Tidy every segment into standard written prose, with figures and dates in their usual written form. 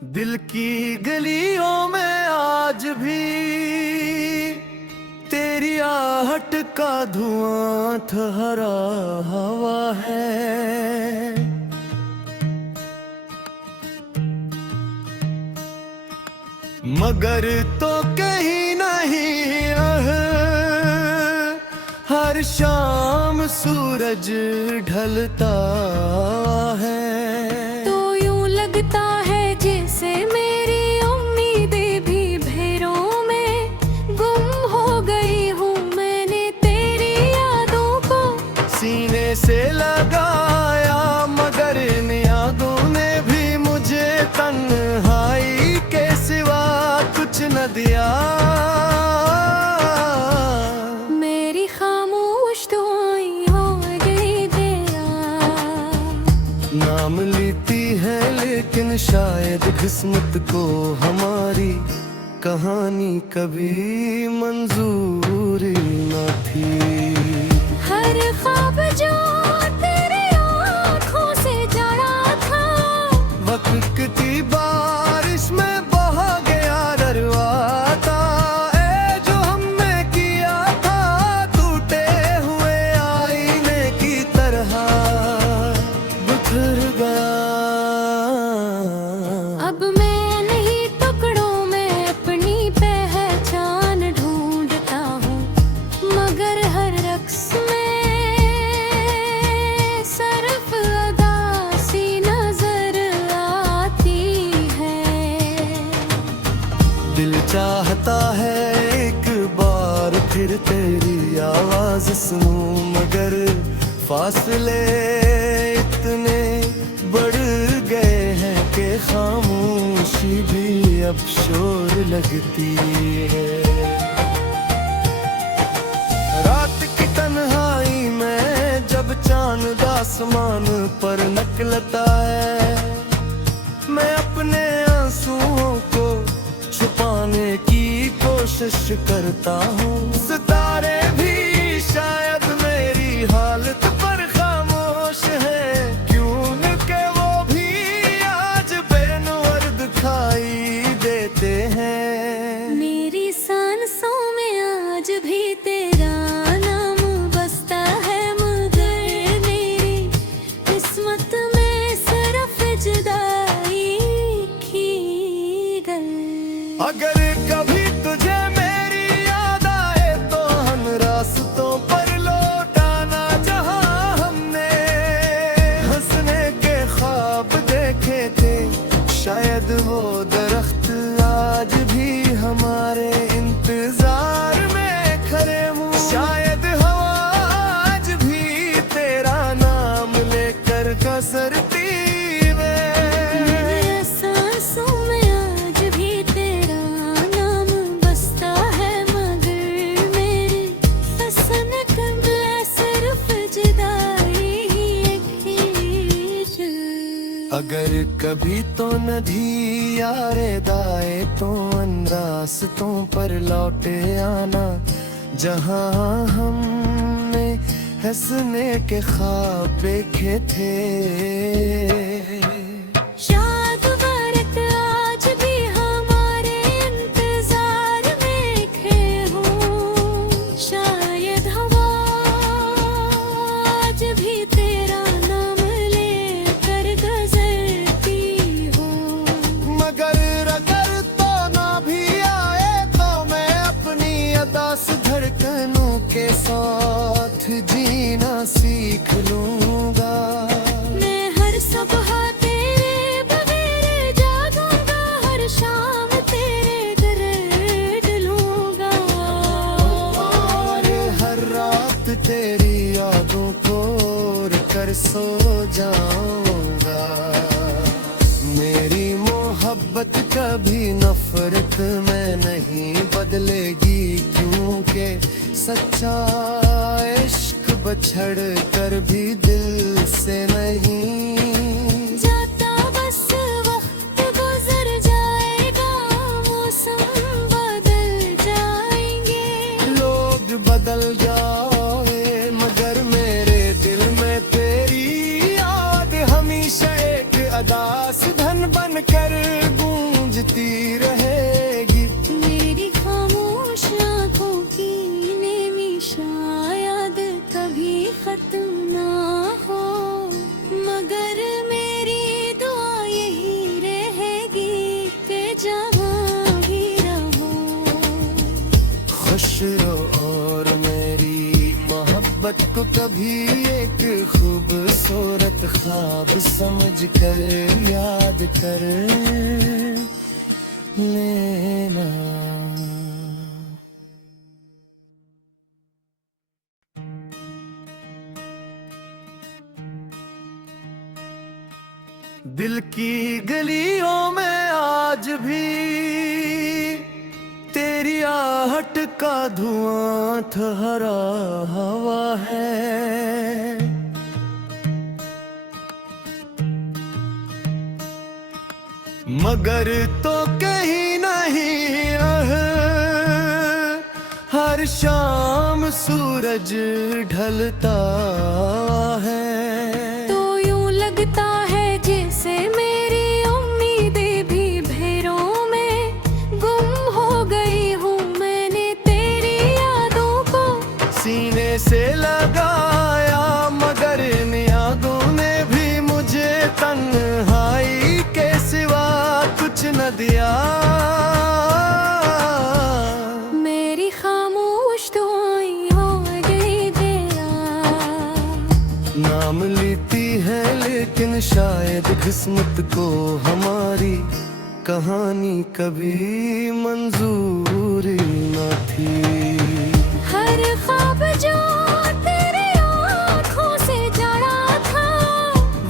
दिल की गलियों में आज भी तेरी आहट का धुआं ठहरा हवा है। मगर तो कहीं नहीं हर शाम सूरज ढलता है। तो यूं लगता है जैसे मेरी उम्मीदें भी भैरों में गुम हो गई हूँ। मैंने तेरी यादों को सीने से लगाया, मगर इन यादों ने भी मुझे तन्हाई के सिवा कुछ न दिया। मेरी खामोश दुआएं हो गई बेयार। नाम लेती है लेकिन शायद किस्मत को हमारी कहानी कभी मंजूर न थी। हर ख्वाब जो तेरी आँखों से जड़ा था, वक्त की बारिश में बहा गया दरवाज़ा। ए जो हमने किया था टूटे हुए आईने की तरह बिखर गया। अब मैं नहीं टुकड़ों में अपनी पहचान ढूंढता हूँ, मगर हर रक्स में सिर्फ अदा सी नजर आती है। दिल चाहता है एक बार फिर तेरी आवाज सुनूं, मगर फासले इतने बढ़ गए हैं कि खामोशी भी अब शोर लगती है। रात की तन्हाई में जब चांद आसमान पर निकलता है, मैं अपने आंसुओं को छुपाने की कोशिश करता हूँ। सितारे भी शायद मेरी हालत पर खामोश है, क्यों न के वो भी आज बेनूर दिखाई देते हैं। मेरी सांसों में आज भी तेरा नाम बसता है, मगर मेरी किस्मत में सिर्फ जुदाई की गल। अगर कभी तुझे मेरी याद आए तो हम रास्तों पर लौटाना, जहां हमने हंसने के ख्वाब देखे थे। शायद वो दरख्त आज भी हमारे इंतजार में खड़े हों। शायद हवा आज भी तेरा नाम लेकर गुजरती है। मेरे सांसों में आज भी तेरा नाम बसता है, मगर मेरी पसंद कमला सिर्फ जुदाई की जल। अगर कभी तो नदी यारे दाए तो अन रास्तों पर लौटे आना, जहां हमने हंसने के ख्वाब देखे थे। शायद बरत आज भी हमारे इंतजार में खड़े हों। शायद हवा आज भी तेरा नाम लेकर गुजरती हो। मगर अगर तो ना भी आए तो मैं अपनी अदास धड़कनों के साथ जीना सीख लूंगा। मैं हर सुबह तेरे बगैर जागूंगा, हर शाम तेरे घर डलूंगा, और हर रात तेरी यादों को कर सो जाऊंगा। मेरी मोहब्बत कभी नफरत में नहीं बदलेगी, क्योंकि सच्चा इश्क बछड़ कर भी दिल से नहीं जाता। बस वक्त गुजर जाएगा, मौसम बदल जाएंगे, लोग बदल जाए, मगर मेरे दिल में तेरी याद हमेशा एक अदास धन बन कर मोहब्बत को कभी एक खूबसूरत ख्वाब समझ कर याद कर लेना। दिल की गलियों में आज भी तेरी आहट का धुआं ठहरा हवा है। मगर तो कहीं नहीं हर शाम सूरज ढलता है। तो यूं लगता है जैसे मेरी उम्मीदें भी भेरों में गुम हो गई हूँ। मैंने तेरी यादों को सीने से लगाया मगर इन यादों ने भी मुझे तन्हाई के सिवा कुछ न दिया। मेरी खामोश दुआएं हो गई तेरा नाम लेती है लेकिन शायद किस्मत को हमारी कहानी कभी मंजूर न थी। हर ख्वाब जो तेरी आँखों से जड़ा था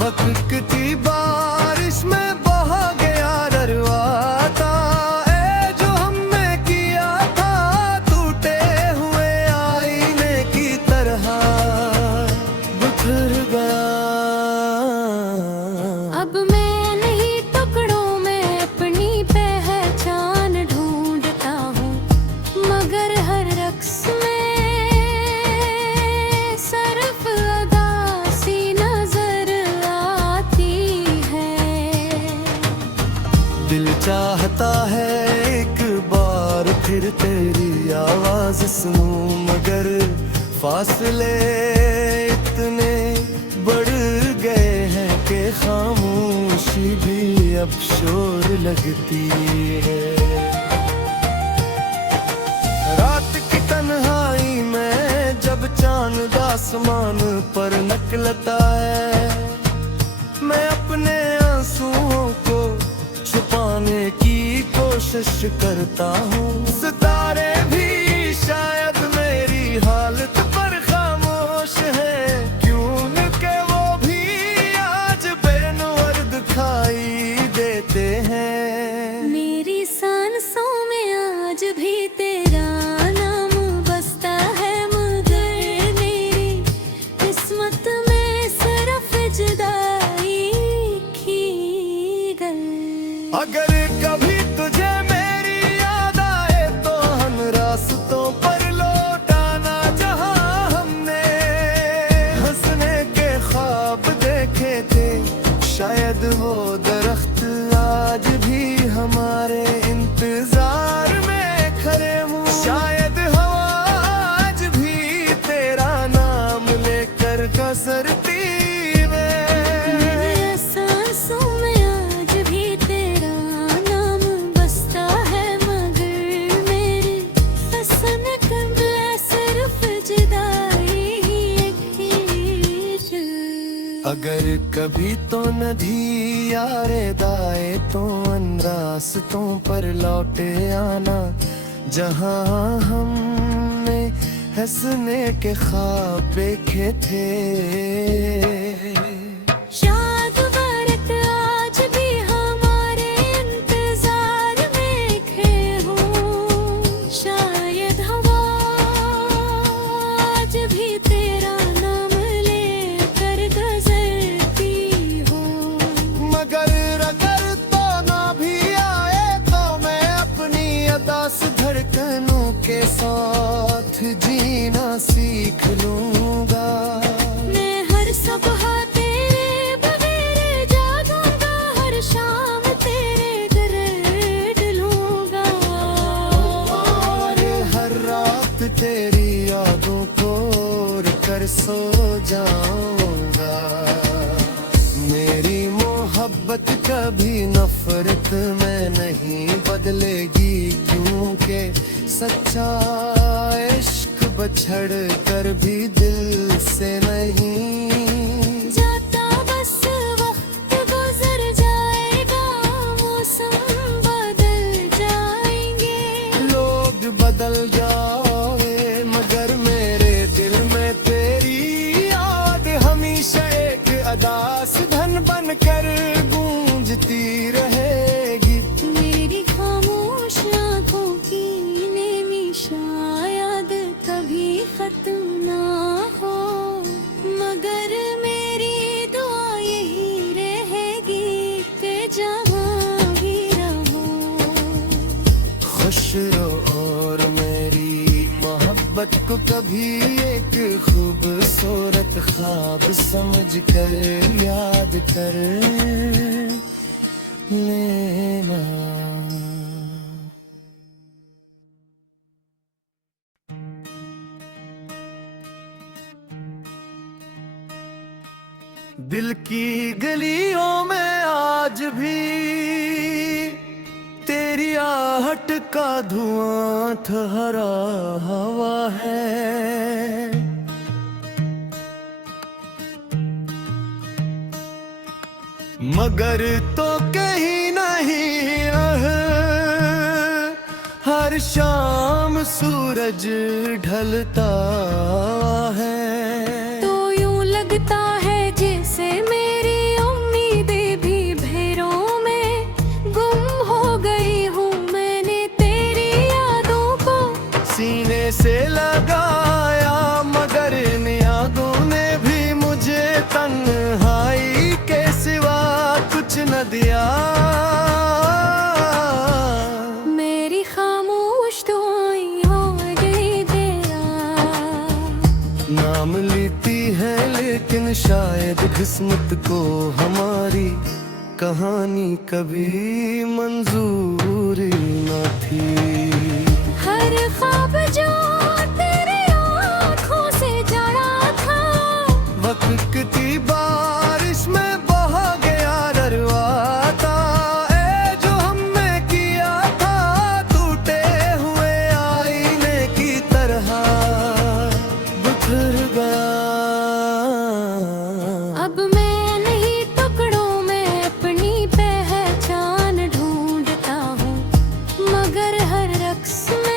वक्त की बारिश में बह गया ररवाता। ए जो हमने किया था टूटे हुए आईने की तरह बिखर गया। अब मैं नहीं टुकड़ों में अपनी पहचान ढूंढता हूँ। मगर हर रक्स में सरफ अदा सी नजर आती है। दिल चाहता है एक बार फिर तेरी आवाज सुनूं मगर फासले इतने बढ़ गए हैं कि खामोशी भी अब शोर लगती है। रात की तन्हाई में जब चांद आसमान पर निकलता है मैं अपने आंसुओं को छुपाने की कोशिश करता हूँ। सितारे भी शायद मेरी हालत पर खामोश है क्योंकि वो भी आज बेनूर दिखाई देते हैं। मेरी सांसों में आज भी तेरा नाम बसता है मगर मेरी किस्मत में सिर्फ जुदाई की गल। अगर कभी तुझे मेरी याद आए तो हम रास्तों पर लौटाना जहां हमने हंसने के ख्वाब देखे थे। शायद वो दरख्त आज भी हमारे इंतजार में खड़े हों। शायद हवा आज भी तेरा नाम लेकर कसरती मेरे सांसों में आज भी तेरा नाम बसता है मगर मेरी हसन कमला सिर्फ जुदाई की जल। अगर कभी तो नदी यारे दाए तो अन रास्तों पर लौटे आना जहां हमने हंसने के ख्वाब देखे थे। शायद वक्त आज भी हमारे इंतजार में खड़े हों। शायद हवा आज भी तेरा नाम लेकर गुजरती हो। मगर अगर तो ना भी आए तो मैं अपनी अदास धड़कनों के साथ जीना सीख लूंगा। मैं हर सुबह तेरे बगैर जागूंगा हर शाम तेरे दर्द लूंगा और हर रात तेरी यादों को कर सो जाऊंगा। मेरी मोहब्बत कभी नफरत में नहीं बदलेगी क्योंकि सच्चा इश्क बछड़ कर भी दिल से नहीं जाता, बस वक्त गुजर जाएगा, मौसम बदल जाएंगे। लोग बदल जाए मगर मेरे दिल में तेरी याद हमेशा एक अदास धन बन कर गूंजती रहेगी। मेरी खामोश आँखों की नेमी शायद कभी खत्म ना हो, मगर मेरी दुआ यही रहेगी कि जहाँ भी रहो खुश रहो और मेरी मोहब्बत को कभी एक खूबसूरत ख्वाब समझ कर याद कर लेना। दिल की गलियों में आज भी तेरी आहट का धुआं ठहरा हवा है। मगर तो कहीं नहीं हर शाम सूरज ढलता है। तो यूं लगता है जैसे मेरी उम्मीदें भी भेरों में गुम हो गई हूँ। मैंने तेरी यादों को सीने से लगाया मगर इन यादों ने भी मुझे तन्हाई के सिवा कुछ न दिया। मेरी खामोश दुआएं हो गई तेरा नाम लेती है लेकिन शायद किस्मत को हमारी कहानी कभी मंजूर न थी। हर ख्वाब जो तेरी आँखों से जड़ा था वक्त की बारिश में बहा गया डरवाता। ए जो हमने किया था टूटे हुए आईने की तरह बिखर गया। अब मैं नहीं टुकड़ों में अपनी पहचान ढूंढता हूँ, मगर हर रक्स में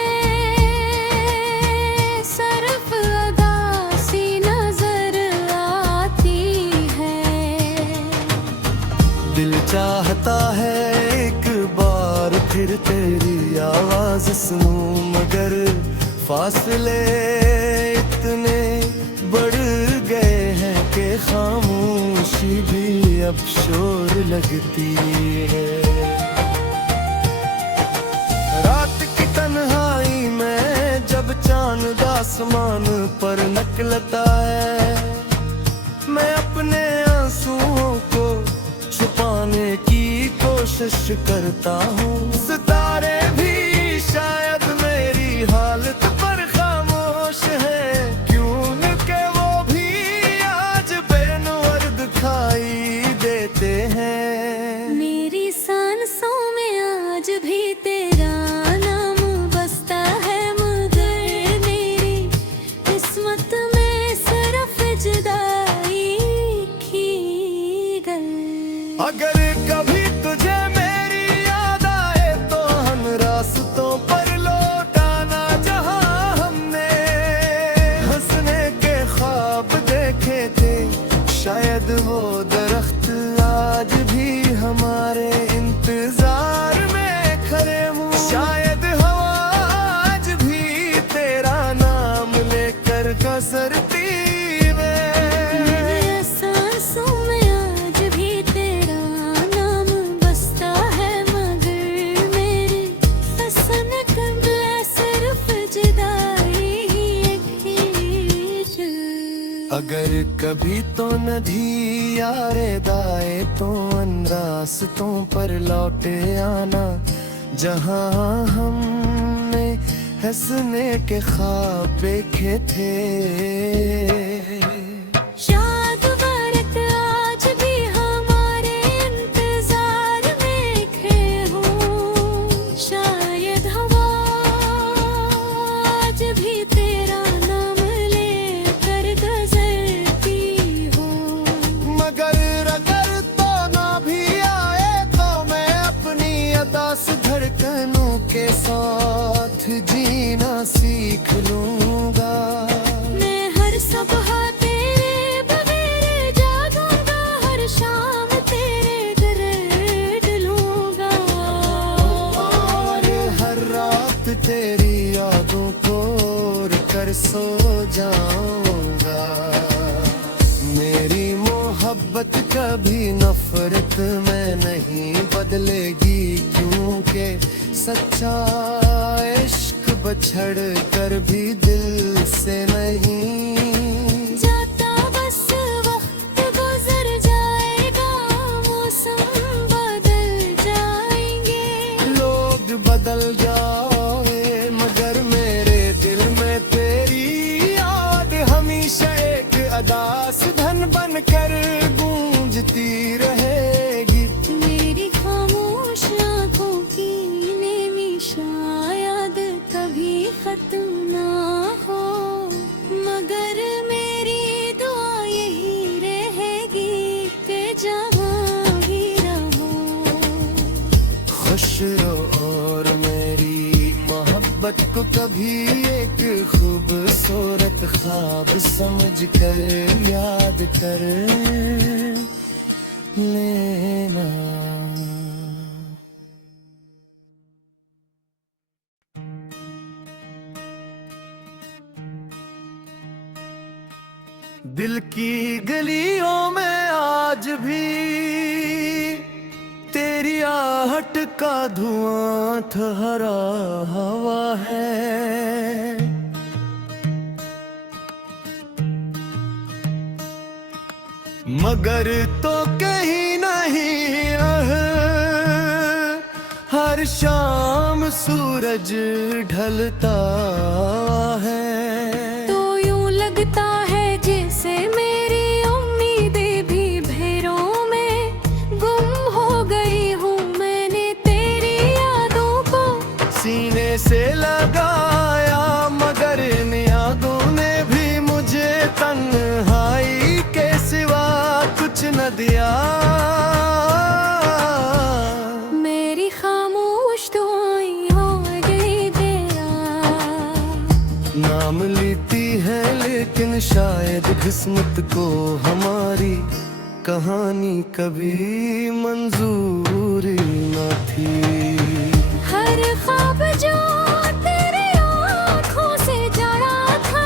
सिर्फ अदासी नजर आती है। दिल चाहता है एक बार फिर तेरी आवाज सुनूं मगर फासले इतने बढ़ गए हैं कि खामोशी भी अब शोर लगती है। रात की तन्हाई में जब चांद आसमान पर निकलता है मैं अपने आंसुओं को छुपाने की कोशिश करता हूँ। सितारे भी शायद मेरी हालत पर खामोश है क्योंकि वो भी आज बेनूर दिखाई देते हैं। मेरी सांसों में आज भी तेरा नाम बसता है, मगर मेरी किस्मत में सिर्फ जुदाई की गल। अगर कभी तुझे मेरी याद आए तो हम रास्तों पर लौटाना जहां हमने हंसने के ख्वाब देखे थे। शायद वो दरख्त आज भी हमारे इंतजार में खड़े हों। शायद हवा आज भी तेरा नाम लेकर कसरती मेरी सांसों में आज भी तेरा नाम बसता है, मगर मेरी पसंद कमला सिर्फ जुदाई ही है। अगर कभी तो नदी यारे दाए तो अन रास्तों पर लौटे आना जहां हमने हंसने के ख्वाब देखे थे। शायद बरत आज भी हमारे इंतजार में खड़े हों। शायद हवा आज भी तेरा नाम मोहब्बत कभी नफरत में नहीं बदलेगी, क्योंकि सच्चा इश्क बछड़ कर भी दिल से नहीं जाता। बस वक्त गुजर जाएगा, मौसम बदल जाएंगे, लोग बदल जाए, मगर मेरे दिल में तेरी याद हमेशा एक अदास धन बनकर गूंजती रहेगी। मेरी खामोश आंखों की नेमी शायद कभी खत्म ना हो, मगर मेरी दुआ यही रहेगी कि जहाँ ही रहो खुश रहो और मेरी मोहब्बत को कभी एक खूबसूरत ख्वाब समझ कर याद कर लेना। दिल की गलियों में आज भी तेरी आहट का धुआं ठहरा हवा है, मगर तो कहीं नहीं हर शाम सूरज ढलता है। तो यूं लगता है जैसे मेरी उम्मीदें भी भैरों में गुम हो गई हूँ, मैंने तेरी यादों को सीने से लगाया, मगर इन यादों ने भी मुझे तन्हाई के सिवा कुछ न दिया। मेरी खामोश दुआएं हो गई तेरा नाम लेती है, लेकिन शायद किस्मत को हमारी कहानी कभी मंजूरी न थी। हर ख्वाब जो तेरी आँखों से जड़ा था,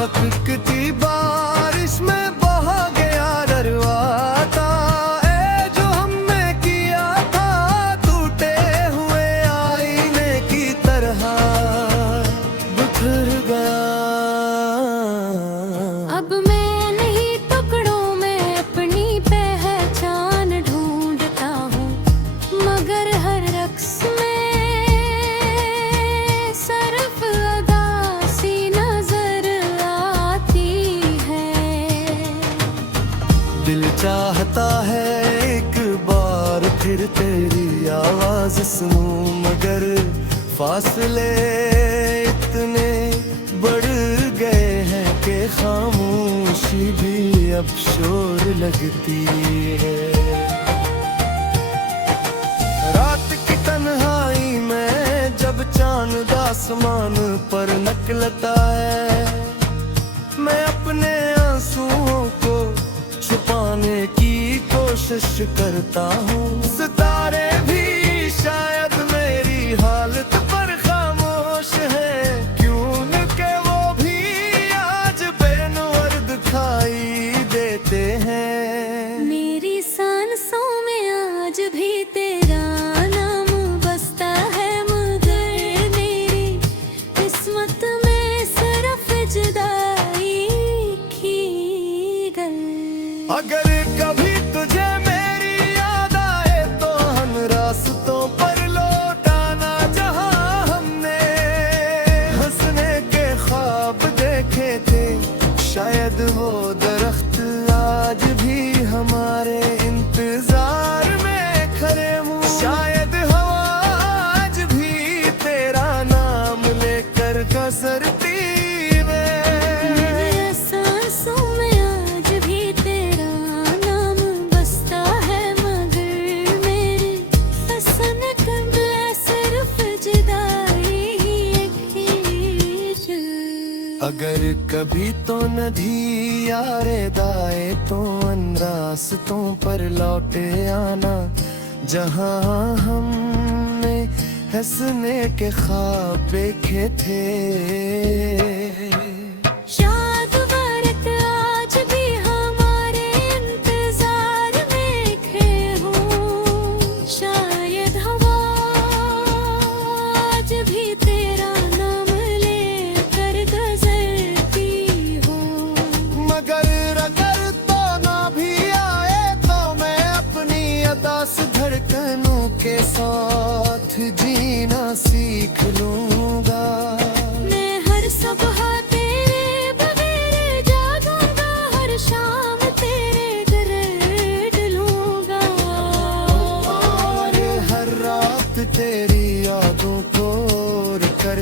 वक्त की बारिश में बहा गया दरवाता, ए जो हमने किया था टूटे हुए आईने की तरह बिखर गया। अब मैं नहीं टुकड़ों में अपनी पहचान ढूंढता हूँ, मगर हर रक्स में सरफ अदा सी नजर आती है। दिल चाहता है एक बार फिर तेरी आवाज सुनूं, मगर फासले इतने बढ़ गए हैं कि खामोशी भी अब शोर लगती है। रात की तन्हाई में जब चांद आसमान पर निकलता है, मैं अपने आंसुओं को छुपाने की कोशिश करता हूँ। सितारे भी शायद मेरी हालत पर खामोश है, क्यों न के वो भी आज बेनूर दिखाई देते हैं। मेरी सांसों में आज भी तेरा नाम बसता है, मगर मेरी किस्मत में सिर्फ जुदाई की गल। अगर कभी तुझे मेरी याद आए तो हम रास्तों पर लौटाना, जहां हमने हंसने के ख्वाब देखे थे। शायद वो दरख्त आज भी हमारे इंतजार में खड़े हों, शायद हवा आज भी तेरा नाम लेकर कसरती मेरे सांसों में आज भी तेरा नाम बसता है, मगर मेरी हसनत में सिर्फ जुदाई की जल। अगर कभी तो नदी यारे दाए तो अन रास्तों पर लौटे आना, जहां हमने हंसने के ख्वाब देखे थे। शायद वक्त आज भी हमारे इंतजार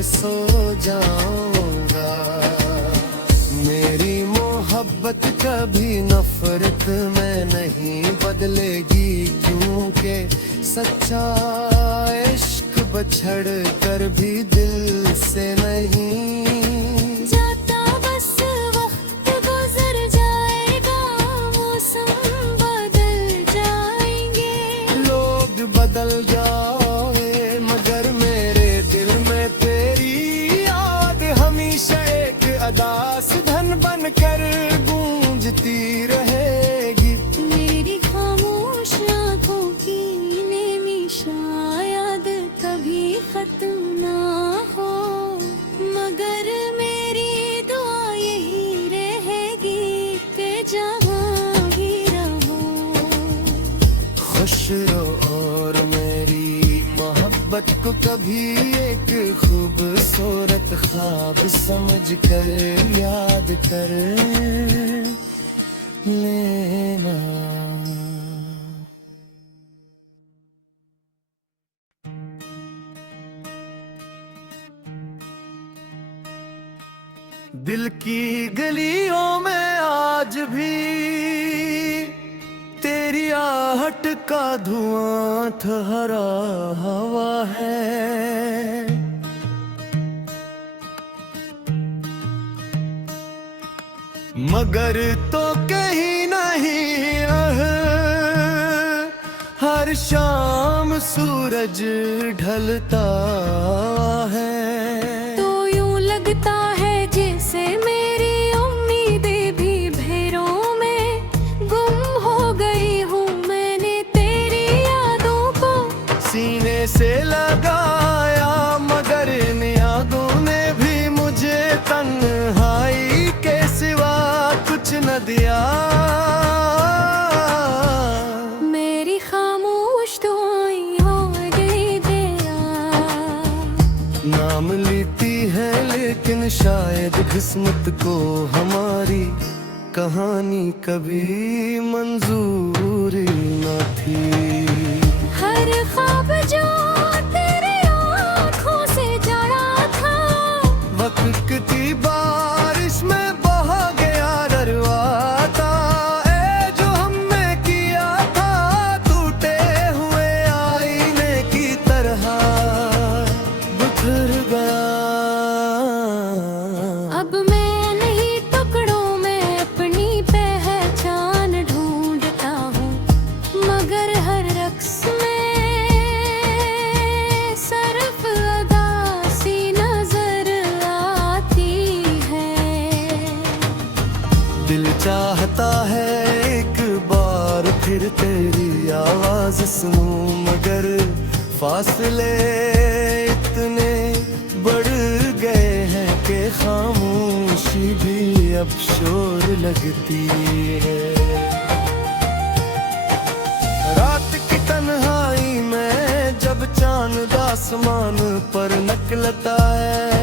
सो जाऊंगा। मेरी मोहब्बत कभी नफरत में नहीं बदलेगी, क्योंकि सच्चा इश्क बछड़ कर भी दिल से नहीं जाता। बस वक्त गुजर जाएगा, मौसम बदल जाएंगे। लोग बदल जाए मगर मेरे दिल में तेरी याद हमेशा एक अदास धन बन कर गूंजती रहेगी। मेरी खामोश आँखों की नेमी शायद कभी खत्म ना हो, मगर मेरी दुआ यही रहेगी कि जहाँ भी रहो खुश रहो और मेरी मोहब्बत को कभी एक खूबसूरत ख्वाब समझ कर याद कर लेना। दिल की गलियों में आज भी तेरी आहट का धुआं ठहरा हवा है। मगर तो कहीं नहीं हर शाम सूरज ढलता है। तो यूं लगता है जैसे मेरी उम्मीदें भी भेरों में गुम हो गई हूँ। मैंने तेरी यादों को सीने से लगाया मगर इन यादों ने भी मुझे तन्हाई के सिवा कुछ न दिया। मेरी खामोश दुआएं हो गई बेयार। नाम लेती है लेकिन शायद किस्मत को हमारी कहानी कभी मंजूरी न थी। हर ख्वाब जो तेरी आँखों से जड़ा था, वक्त की बारिश में बहा गया डरवाता। ए जो हमने किया था टूटे हुए आईने की तरह बिखर गया। अब मैं नहीं टुकड़ों में अपनी पहचान ढूंढता हूँ, मगर हर रक्स में सिर्फ अदासी नजर आती है। दिल चाहता है एक बार फिर तेरी आवाज सुनूं, मगर फासले इतने बढ़ गए हैं कि खामोशी भी अब शोर लगती है। रात की तन्हाई में जब चांद आसमान पर निकलता है,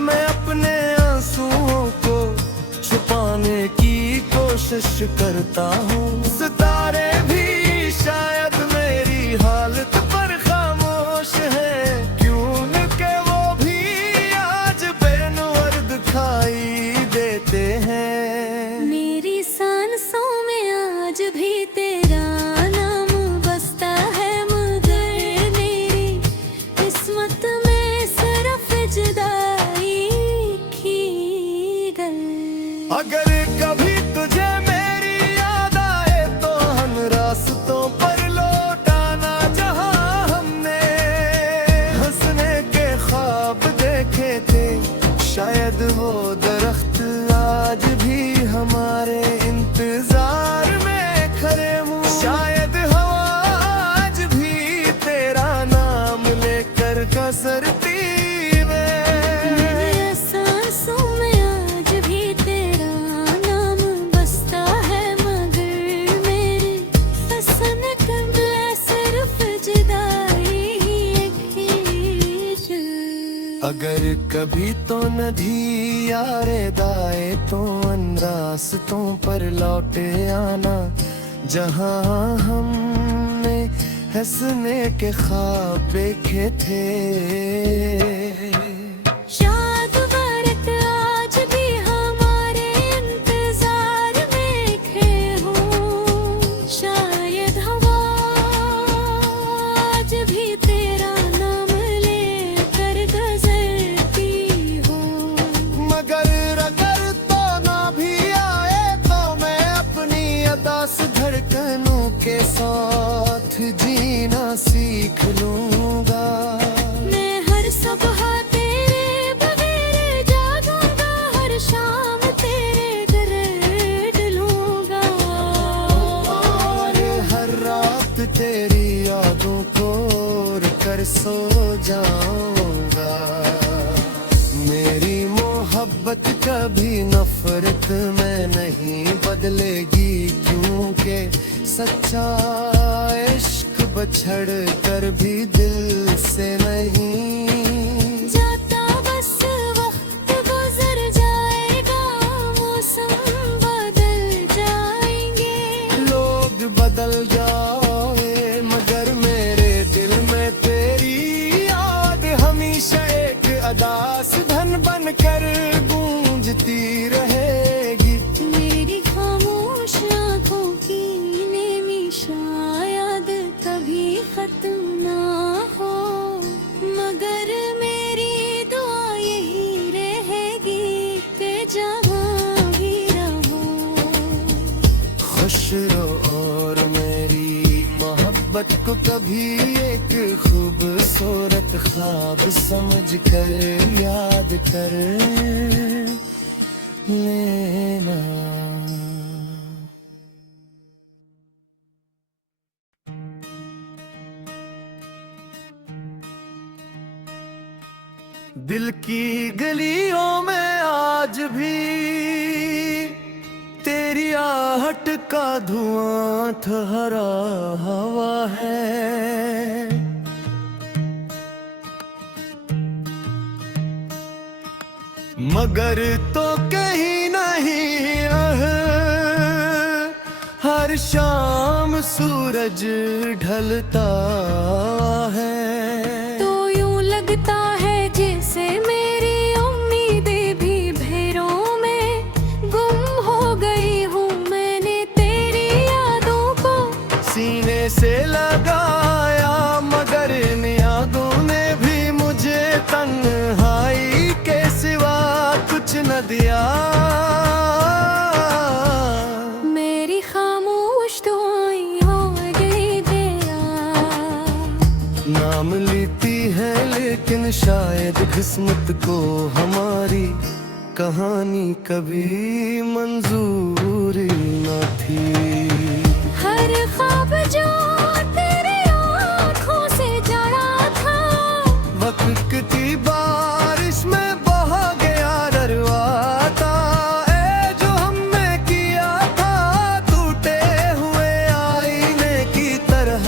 मैं अपने आंसुओं को छुपाने की कोशिश करता हूँ। सितारे भी शायद मेरी हालत पर खामोश है, क्योंकि वो भी आज बेनूर दिखाई देते हैं। मेरी सांसों में आज भी तेरा नाम बसता है, मगर मेरी किस्मत में सिर्फ जुदाई की गल। अगर कभी तुझे मेरी याद आए तो हम रास्तों पर लौटाना, जहां हमने हंसने के ख्वाब देखे थे। शायद वो दरख्त आज भी हमारे इंतजार में खड़े हों। शायद हवा आज भी तेरा नाम लेकर कसरती मेरी सांसों में आज भी तेरा नाम बसता है, मगर मेरी पसंद कमला सिर्फ जुदाई की जल। अगर कभी तो नदी यारे दाए तो अन रास्तों पर लौटे आना, जहां हमने हंसने के ख्वाब देखे थे। शाद बरत आज भी हमारे इंतजार में खे हो, शायद हवा आज भी तेरा नाम लेकर गुजरती हो। मगर अगर तो ना भी आए तो मैं अपनी अदा से धड़कनों के साथ जीना सीख लूंगा। मैं हर सुबह तेरे बगैर जागूंगा, हर शाम तेरे दर डलूंगा, और हर रात तेरी यादों को कर सो जाऊंगा। मेरी मोहब्बत कभी नफरत में नहीं बदलेगी, क्योंकि सच्चा इश्क बछड़ कर भी दिल से नहीं जाता। बस वक्त गुजर जाएगा, मौसम बदल जाएंगे, लोग बदल जाए, मगर मेरे दिल में तेरी याद हमेशा एक अदास धन बन कर गूंजती रहेगी। मेरी खामोश आँखों की नेमी शायद कभी खत्म ना हो, मगर मेरी दुआ यही रहेगी कि जहाँ भी रहो खुश रहो, और मेरी मोहब्बत को कभी एक खूबसूरत ख्वाब समझ कर याद कर लेना। दिल की गलियों में आज भी तेरी आहट का धुआं ठहरा हवा है। मगर तो कहीं नहीं हर शाम सूरज ढलता है। तो यूं लगता है जैसे मेरी उम्मीदें भी भेरों में गुम हो गई हूँ, मैंने तेरी यादों को सीने से लगाया, मगर इन यादों ने भी मुझे तन्हाई के सिवा कुछ न दिया। मेरी खामोश दुआएं हो गई दया, नाम लेती है लेकिन शायद किस्मत को हमारी कहानी कभी मंजूरी न थी। हर ख्वाब जो तेरी आँखों से जड़ा था, वक्त की बारिश में बहा गया दरवाता। ए जो हमने किया था टूटे हुए आईने की तरह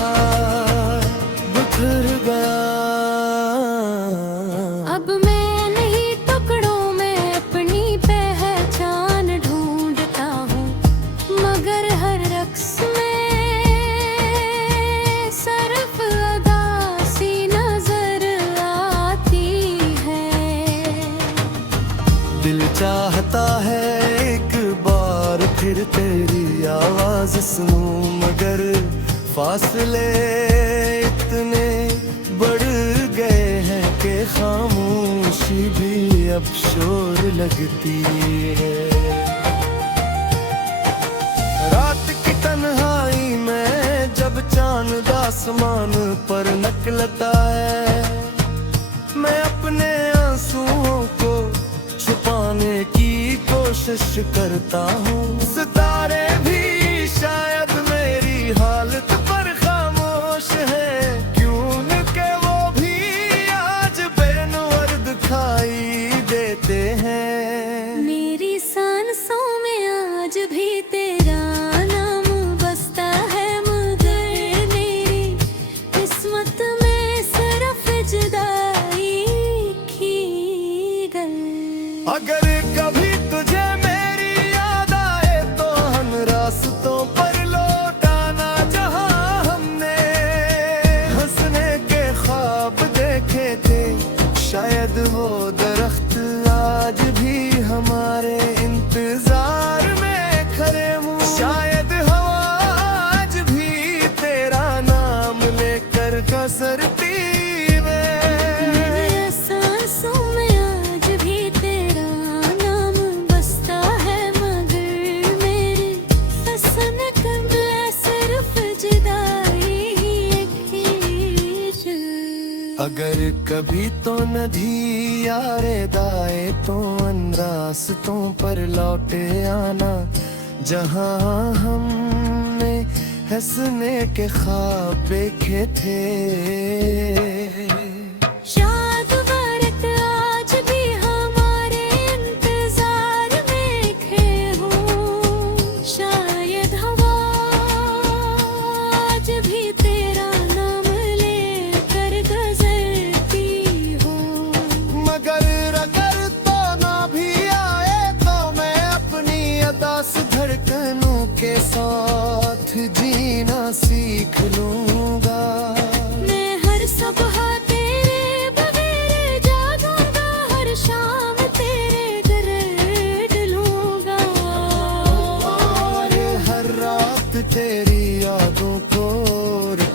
बिखर गया। अब मैं नहीं टुकड़ों में अपनी पहचान ढूंढता हूँ, मगर हर रक्स में सरफ अदासी नजर आती है। दिल चाहता है एक बार फिर तेरी आवाज सुनूं, मगर फासले इतने बढ़ गए हैं कि खामोशी भी अब शोर लगती है। रात की तन्हाई में जब चांद आसमान पर निकलता है, मैं अपने आंसुओं को छुपाने की कोशिश करता हूँ। सितारे भी शायद मेरी हालत पर खामोश है, क्यों न के वो भी आज बेनूर दिखाई देते हैं। मेरी सांसों में आज भी तेरा नाम बसता है, मगर मेरी किस्मत में सिर्फ जुदाई की गल। अगर कभी तुझे मेरी याद आए तो हम रास्तों पर अगर कभी तो नदी यारे दाए तो अन रास्तों पर लौटे आना, जहाँ हमने हंसने के ख्वाब देखे थे। शायद वक्त आज भी हमारे इंतजार में खे हो, शायद हवा आज भी तेरा नाम लेकर गुजरती हो। मगर अगर तो ना भी आए तो मैं अपनी अदास धड़कनों के साथ जीना सीख लूंगा। मैं हर सुबह तेरे बगैर जागूंगा, हर शाम तेरे दर्द लूंगा, और हर रात तेरी यादों को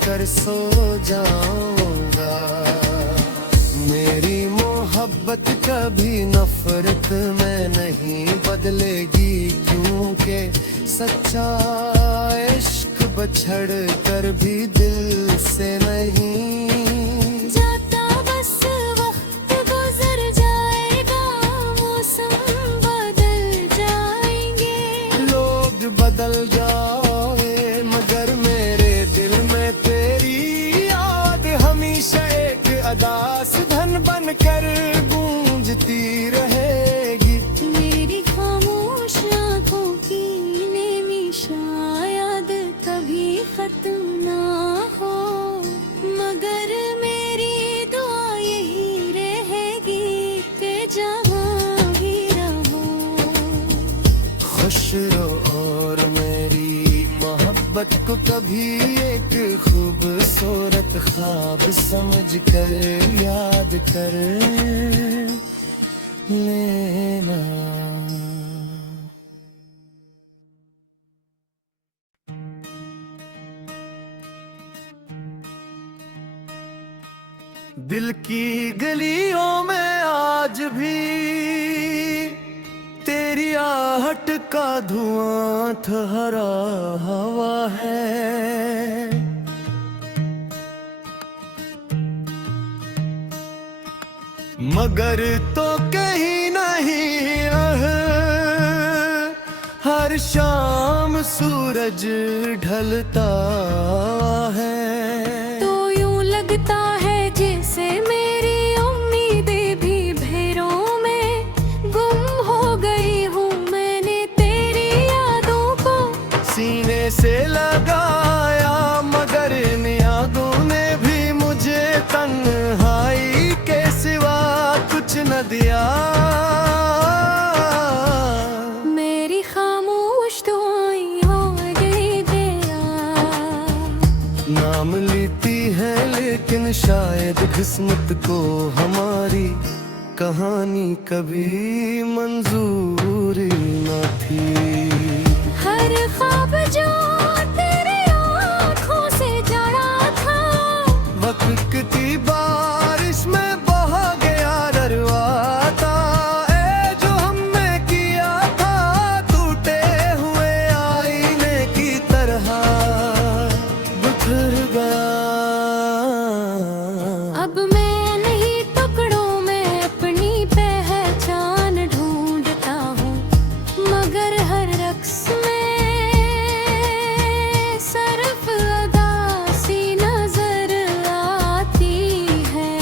कर सो जाऊंगा। मेरी मोहब्बत कभी नफरत में नहीं बदलेगी, क्योंकि सच्चा इश्क बछड़ कर भी दिल से नहीं जाता। बस वक्त गुजर जाएगा, मौसम बदल जाएंगे, लोग बदल जाए, मगर मेरे दिल में तेरी याद हमेशा एक अदास धन बनकर गूंजती रहेगी। मेरी खामोश आँखों की नेमी शायद कभी खत्म ना हो, मगर मेरी दुआ यही रहेगी कि जहाँ भी रहो खुश रहो, और मेरी मोहब्बत को कभी एक खूबसूरत ख्वाब समझ कर याद कर लेना। दिल की गलियों में आज भी तेरी आहट का धुआं ठहरा हवा है। मगर तो कहीं नहीं हर शाम सूरज ढलता है। तो यूं लगता है जैसे मेरी उम्मीदें भी भैरों में गुम हो गई हूँ, मैंने तेरी यादों को सीने से लगाया, मगर इन यादों ने भी मुझे तन्हाई के सिवा कुछ न दिया। मेरी खामोश दुआएं हो गई बेयार, नाम लेती है लेकिन शायद किस्मत को हमारी कहानी कभी मंजूर न थी। हर ख्वाब जो तेरी आँखों से जड़ा था, वक्त की बारिश में बहा गया दरवाता। ए जो हमने किया था टूटे हुए आईने की तरह बिखर गया। अब मैं नहीं टुकड़ों में अपनी पहचान ढूंढता हूँ, मगर हर रक्स में सिर्फ अदासी नजर आती है।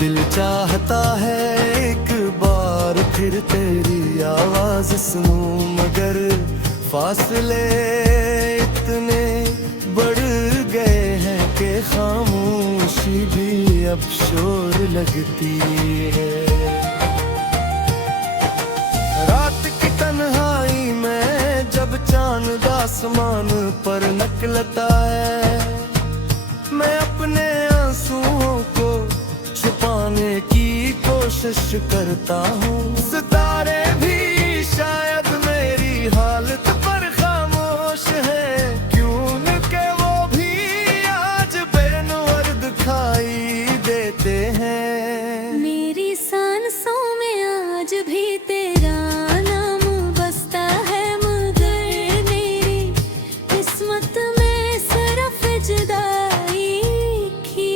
दिल चाहता है एक बार फिर तेरी आवाज सुनूं, मगर फासले इतने बढ़ गए हैं कि खामोशी भी अब शोर लगती है। रात की तन्हाई में जब चांद आसमान पर निकलता है, मैं अपने आंसुओं को छुपाने की कोशिश करता हूँ। सितारे भी शायद मेरी हालत पर खामोश है, क्यों न के वो भी आज बेनूर दिखाई देते हैं। मेरी सांसों में आज भी तेरा नाम बसता है, मगर मेरी किस्मत में सिर्फ जुदाई की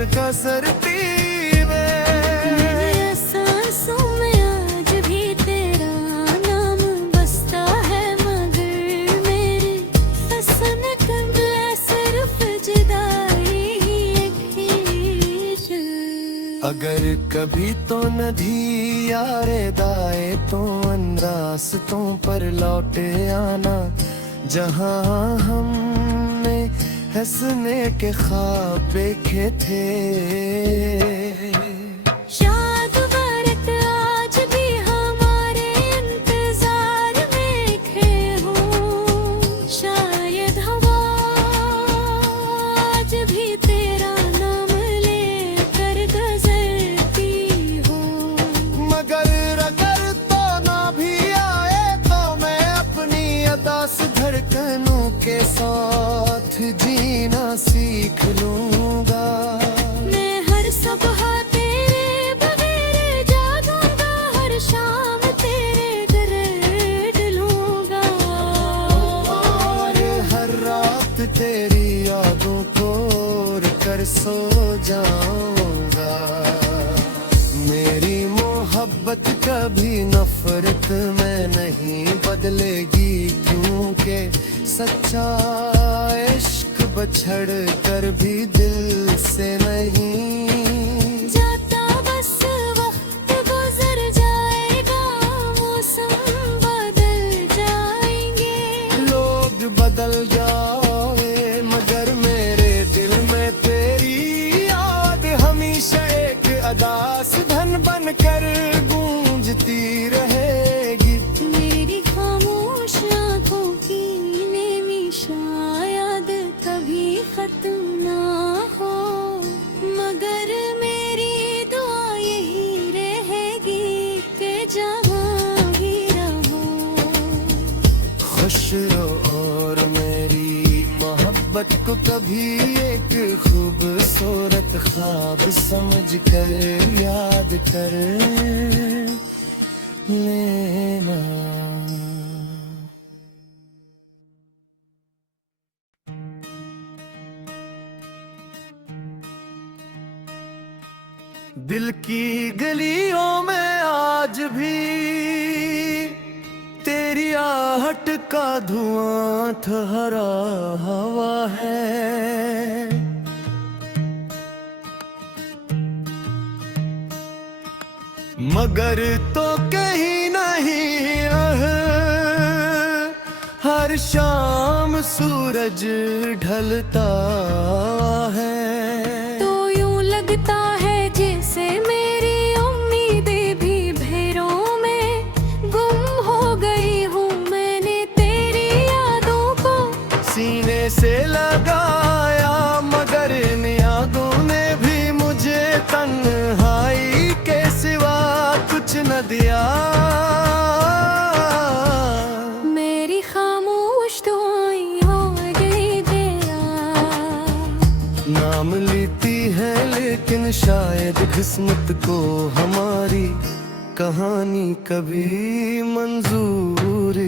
मगर कसरती मेरी सांसों में आज भी तेरा नाम बसता है, मगर मेरी हसन कब सिर्फ जुदाई ही अगर कभी तो नदी यारे दाए तो अन रास्तों पर लौटे आना, जहाँ हमने हंसने के ख्वाब देखे थे। शायद बारिश आज भी हमारे इंतजार में खड़े हो, शायद हवा आज भी तेरा नाम लेकर गुजरती हो, मगर अगर तो ना भी आए तो मैं अपनी अदा से धड़कनों के साथ जीना सीख लूंगा। मैं हर सुबह तेरे बगैर जागूंगा, हर शाम तेरे दर्द लूंगा, और हर रात तेरी यादों को कर सो जाऊंगा। मेरी मोहब्बत कभी नफरत में नहीं बदलेगी, क्योंकि सच्चा इश्क बछड़ कर भी दिल से नहीं जाता, बस वक्त गुजर जाएगा, मौसम बदल जाएंगे, लोग बदल जाए, मगर मेरे दिल में तेरी याद हमेशा एक अदास धन बन कर गूंजती रहेगी। मेरी खामोश आंखों की नेमी शायद कभी खत्म ना हो, मगर मेरी दुआ यही रहेगी कि जहाँ भी रहो खुश रहो, और मेरी मोहब्बत को कभी एक खूबसूरत ख्वाब समझ कर याद कर लेना। दिल की गलियों में आज भी तेरी आहट का धुआं ठहरा हवा है। मगर तो कहीं नहीं हर शाम सूरज ढलता है। तो यूं लगता है जैसे मेरी उम्मीदें भी भैरों में गुम हो गई हूँ, मैंने तेरी यादों को सीने से लगाया, मगर इन यादों ने भी मुझे तन्हाई के सिवा कुछ न दिया। मेरी खामोश दुआएं हो गई तेरा नाम लेती है, लेकिन शायद किस्मत को हमारी कहानी कभी मंजूर